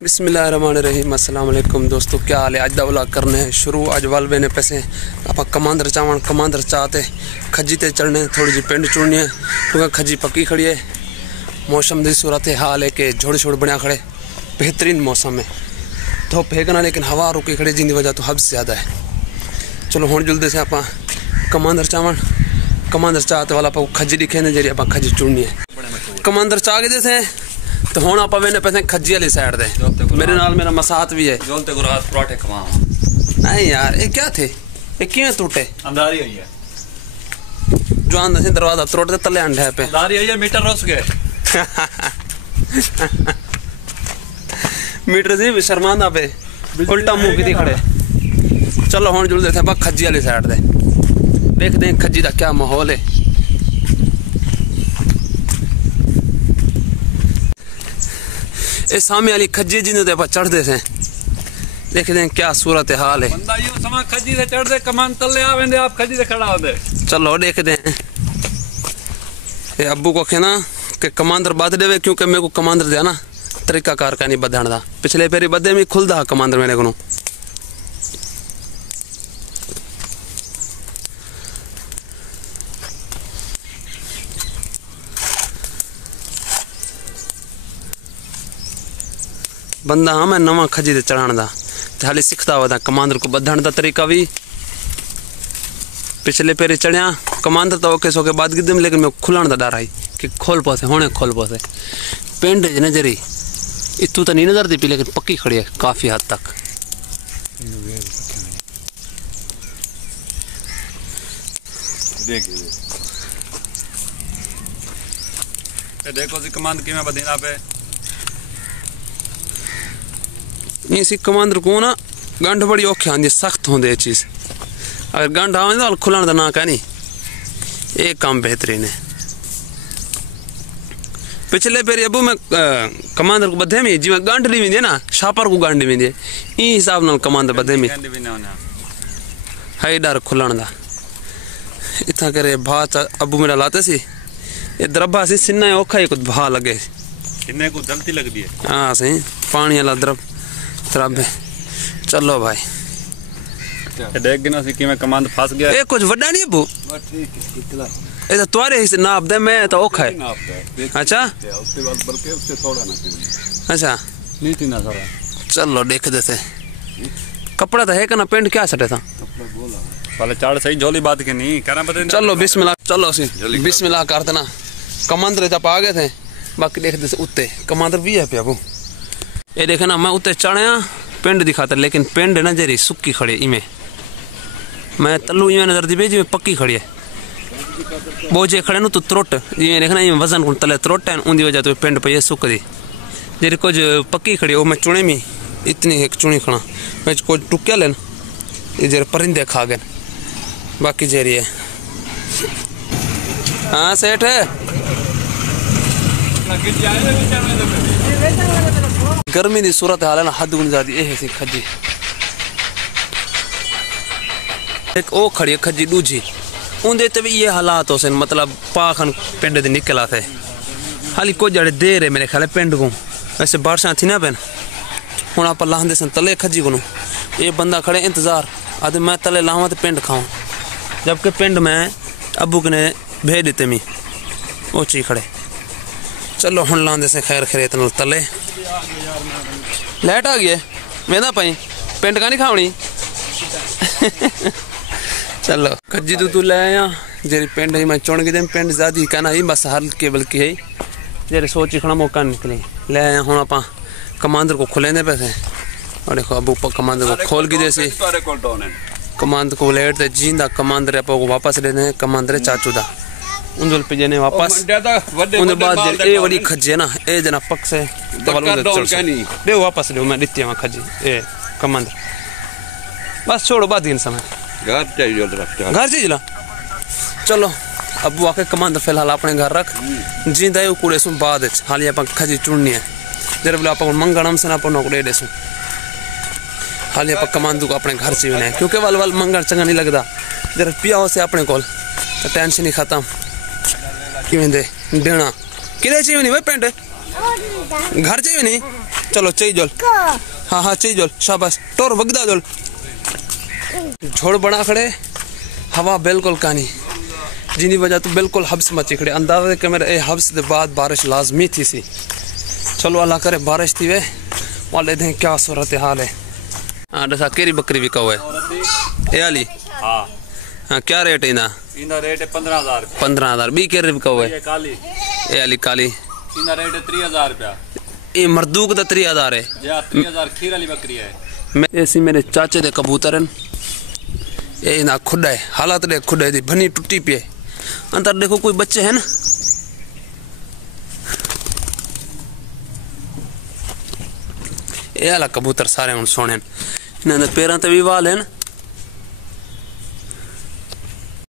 बिस्मिल्लाहिर्रहमानिर्रहीम। अस्सलाम वालेकुम दोस्तों, क्या हाल है? अज दा व्लॉग करने हैं शुरू। अज वालवे ने पैसे आप कमांदर चावन कमांदर चाहते खजी ते चढ़ने थोड़ी जी पिंड चुननी है क्योंकि खजी पक्की खड़ी है। मौसम की सूरत हाल है कि झोड़ छोड़ बना खड़े, बेहतरीन मौसम है। धुप है ना, लेकिन हवा रुकी खड़ी जिंदी वजह तो हद से ज़्यादा है। चलो हुण जुलदे से आप कमांदर चावन कमांदर चाहते वाला आप खजी दिखे ने जी आप खजी चुननी है। कमांदर चाह के थे तो हुण आप वेने पैसे खजी वाली साइड दे। मेरे नाल मेरा मसात भी है। जोलते को रात पराठे खवा नहीं यार, ये क्या थे? ये किवें टूटे? अंधारी हुई है जो आंदा से दरवाजा तोड़ के तले अंडे पे अंधारी हुई है। मीटर रुस गए मीटर से भी शर्मांदा पे उल्टा मुंह की खड़े। चलो हुण जुलदे थे खजी वाली साइड दे, देखते हैं खजी का क्या माहौल है। इस सामने वाली खजी जिन्होंने पर चढ़ते थे, देखते हैं क्या सूरत हाल है। बंदा यूं समा खजी से चढ़ दे कमान तले आवेंदे, आप खजी से खड़ा होंदे। चलो देखते हैं। ये अब्बू को कहना कि कमांदर बद देवे, क्योंकि मेरे को कमांदर दिया ना तरीका कार का नहीं बदन का। पिछले पेरी बदे में खुलदा कमांदर मेरे को। बंदा हाँ मैं नवा खजी ते चढ़ाण दा हाली सीखता हुआ था कमांदर को बधण दा तरीका भी। पिछले पेरे चढ़िया कमांदर तो ओके सोके बाद गिदम, लेकिन मैं खुलण दा डर आई कि खोल पोसे होने खोल पोसे। पिंड नजरी इतू तो नहीं नजर दी पी, लेकिन पक्की खड़ी है काफी हद तक। देखो सी कमांद किवें बदीना पे। इसी कमांदर को ना गंढ बड़ी औखी आंदी, सख्त होंदे चीज। अगर गंढ आवे तो खुलण दा ना कहनी, ये काम बेहतरीन है। पिछले पेरी अबू में कमांदर को बधे में जिवें गंढ ली वेंदी ना, छापर को गंढ वेंदी ई हिसाब नाल कमांदर बधे में है डर खुलण दा। इतना करे भात अबू मेरा लाते सी ये दरबा सी सिन्ना औखा ही कुछ भा लगे किन्ने को जल्दी लगदी है। हां सही पानी वाला तरब। चलो भाई देख गिना सी किवें कमांद फंस गया। ये कुछ वड्डा नहीं अबू? ठीक कितला ये तो तुम्हारे हिस्से नाप दे, मैं तो औखा है। अच्छा उसके बाद बल्कि उससे थोड़ा ना। अच्छा नहीं थी ना सारा। चलो देख देते। कपड़ा तो है कि ना, पेंट क्या सटे था पहले चाड़ सही झोली बात के नहीं करना पता। चलो बिस्मिल्लाह। चलो सी बिस्मिल्लाह कर देना। कमांदर जब आ गए थे, बाकी देखते से उत्ते कमांदर भी है पे अबू। ये देखे ना, मैं उत्ते चढ़िया पिंड दिखाता, लेकिन पिंड ना जरी सुक्की खड़ी इमें। मैं तल्लू इवें नजर दी जी पक्की खड़ी है। बोझे खड़े नु तो त्रोट इवें देखना, इवें वजन को तले त्रोट है, उनकी वजह तो पिंड पे ये सुक दी। जरी कुछ पक्की खड़ी वो मैं चुने में इतनी एक चुनी खड़ा मैं कुछ टुक्या लेन, ये जरे परिंदे खा गए। बाकी जरी है। हाँ सेठ है। गर्मी की सूरत हाल है ना, हद गुण ज्यादा है सी खजी। एक ओ खड़ी है खजी दूजी, उनदे ते भी ये हालात हो सन, मतलब पाखन पिंड दे निकला थे। हाली कुछ जड़े देर है मेरे ख्याल पिंड को। वैसे बारिशां थी ना पेन, हुण आप लाहंदे सन तले खजी को। ये बंदा खड़े इंतजार आदि मैं तले लावा तो पिंड खाऊं, जबकि पिंड में अबू ने भेज देते मी वो ची खड़े। चलो हुण लांदे से खैर खरेत नाल तले। लाइट आ गई है वेंदा पई पिंड का नहीं खावनी। चलो खजी तू ले आया जेरी पिंड ही मैं चुन के दे। पिंड ज्यादा कहना ही बस हल्के बल्कि है जेरे सोच खड़ा मौका निकले ले आया। हुण आप कमांदर को खुलेंदे पैसे और देखो अबू कमांदर को खोल के दे सी कमांदर को लेट ते जींदा कमांदर आप को वापस देने कमांदर चाचू दा उंदल पे जने वापस उन बाद ए बड़ी खजे ना ए जना पक से दे वापस दे मैं दित्ती वा खजी ए कमांदर बस छोड़ो बात दिन समय घर चाहिए ला। चलो अबू आके कमांदर फिलहाल अपने घर रख जींदा है कूड़े सु बाद हाली आप खजी चुननी है जरे बोले आप मंगणम से आप दे देसु। हाली आप कमांदू को अपने घर चाहिए है, क्योंकि वाल वाल मंगण चंगा नहीं लगता। जरा पिया हो से अपने को टेंशन ही खत्म कि देना कि चाहिए नहीं भाई पेंट घर चाहिए नहीं चलो चई जोल हाँ हाँ चई जोल शाबाश टोर वगदा जोल झोड़ बना खड़े हवा बिल्कुल कानी जिनी वजह तो बिल्कुल हब्स मची खड़े अंदाजा कि मेरे हब्स के बाद बारिश लाजमी थी सी चलो अल्लाह करे बारिश थी वे वाले दें क्या सूरत हाल है हाँ दसा केरी बकरी बिका हुआ है ए अली हाँ हाँ क्या रेट है ना इनका रेट है 15,000 15,000 बी केरी बिका हुआ है ये काली ए अली काली इनका रेट है 3,000 रुपया ये मर्दूक दा 3,000 है या 3,000 खीर वाली बकरी है मैं ऐसी मेरे चाचे दे कबूतर हैं ये ना खुदा है हालात दे खुदा दी भनी टूटी पी है अंदर देखो कोई बच्चे हैं ना ये वाला कबूतर सारे हुन सोने इन्हां दे पैरां ते भी वाल हैं